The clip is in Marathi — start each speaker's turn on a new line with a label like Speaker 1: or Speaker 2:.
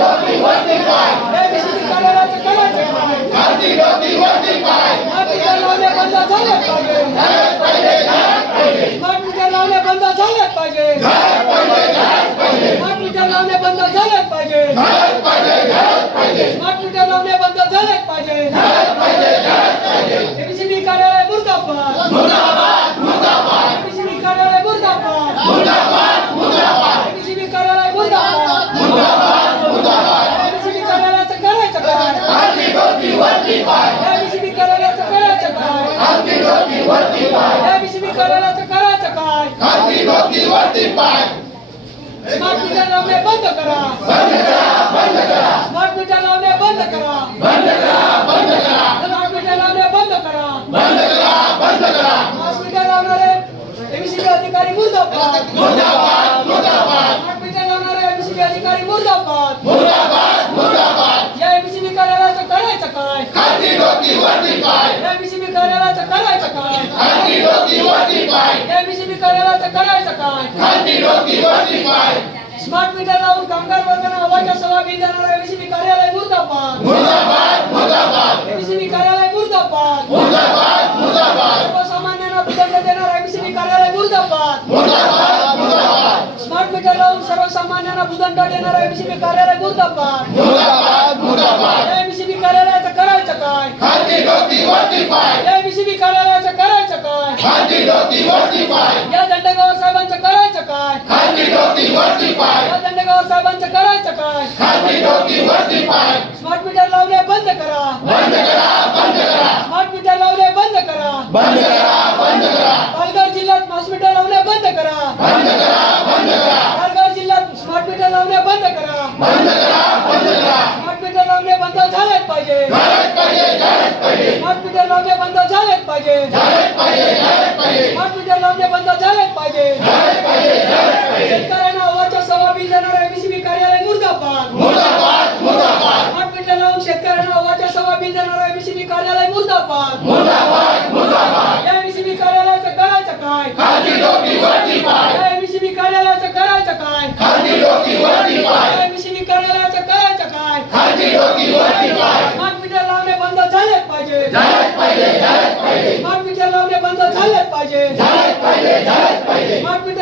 Speaker 1: काय या बीसीबी कार्यालयाचं करायचं काय स्मार्ट मीटर लावणे बंद झाले पाहिजे स्मार्ट मीटर लावणे बंद झाले पाहिजे स्मार्ट मीटर लावणे बंद झाले पाहिजे स्मार्ट मीटर लावणे बंद झाले पाहिजे एबीसीबी कार्यालय मुर्दाबाद एबीसीबी कार्यालय मुर्दाबाद एबीसीबी कार्यालय मुर्दाबाद एबीसीबी कार्यालयाचं करायचं काय एबीसीबी कार्यालयाचं करायचं काय एबीसीबी कार्यालयाचं करायचं काय स्मार्ट मीटर लावणे बंद करा स्मार्ट मीटर लावणे बंद करा स्मार्ट मीटर लावणे बंद करा स्मार्ट मीटर लावणारे एमसीबी अधिकारी मुर्दाबाद स्मार्ट मीटर लावणारे एमसीबी अधिकारी मुर्दाबाद. या काय या एबीसीबी कार्यालयाचं करायचं काय या एबीसीबी कार्यालयाचं करायचं काय स्मार्ट मीटर लावून कामगार वर्गांना अवाच्या सव्वा बिल देणारा एबीसीबी कार्यालय मुर्दाबाद एबीसीबी कार्यालय मुर्दाबाद सर्वसामान्यांना दंड देणारा एबीसीबी कार्यालय मुर्दाबाद स्मार्ट मीटर लावून सर्वसामान्यांना भूदंड देणारा एबीसीबी कार्यालय मुर्दाबाद या एबीसीबी कार्यालयाचं काय? या एबीसीबी कार्यालयाचं करायचं काय? या दंडगावर साहेबांचं करायचं काय? या दंडगावर साहेबांचं करायचं काय? स्मार्ट मीटर लावणे बंद करा. स्मार्ट मीटर लावणे बंद करा. पालघर जिल्ह्यात हॉस्पिटल लावणे बंद करा. पालघर जिल्ह्यात स्मार्ट मीटर लावणे बंद करा. स्मार्ट मीटर लावणे बंद झालेच पाहिजे मीटर लावणे बंद झालेच पाहिजे. मीटर लावणे बंद झालेच पाहिजे. शेतकऱ्यांना अवाच्या सव्वा बिल देणारा एबीसीबी कार्यालय मुर्दाबाद. मीटर लावून शेतकऱ्यांना अवाच्या सव्वा बिल देणारा एबीसीबी कार्यालय मुर्दाबाद. या एबीसीबी कार्यालयाचं करायचं काय? झालेच पाहिजे स्मार्ट मीटर लावणे बंद झालेच पाहिजे. स्मार्ट मीटर लावणे बंद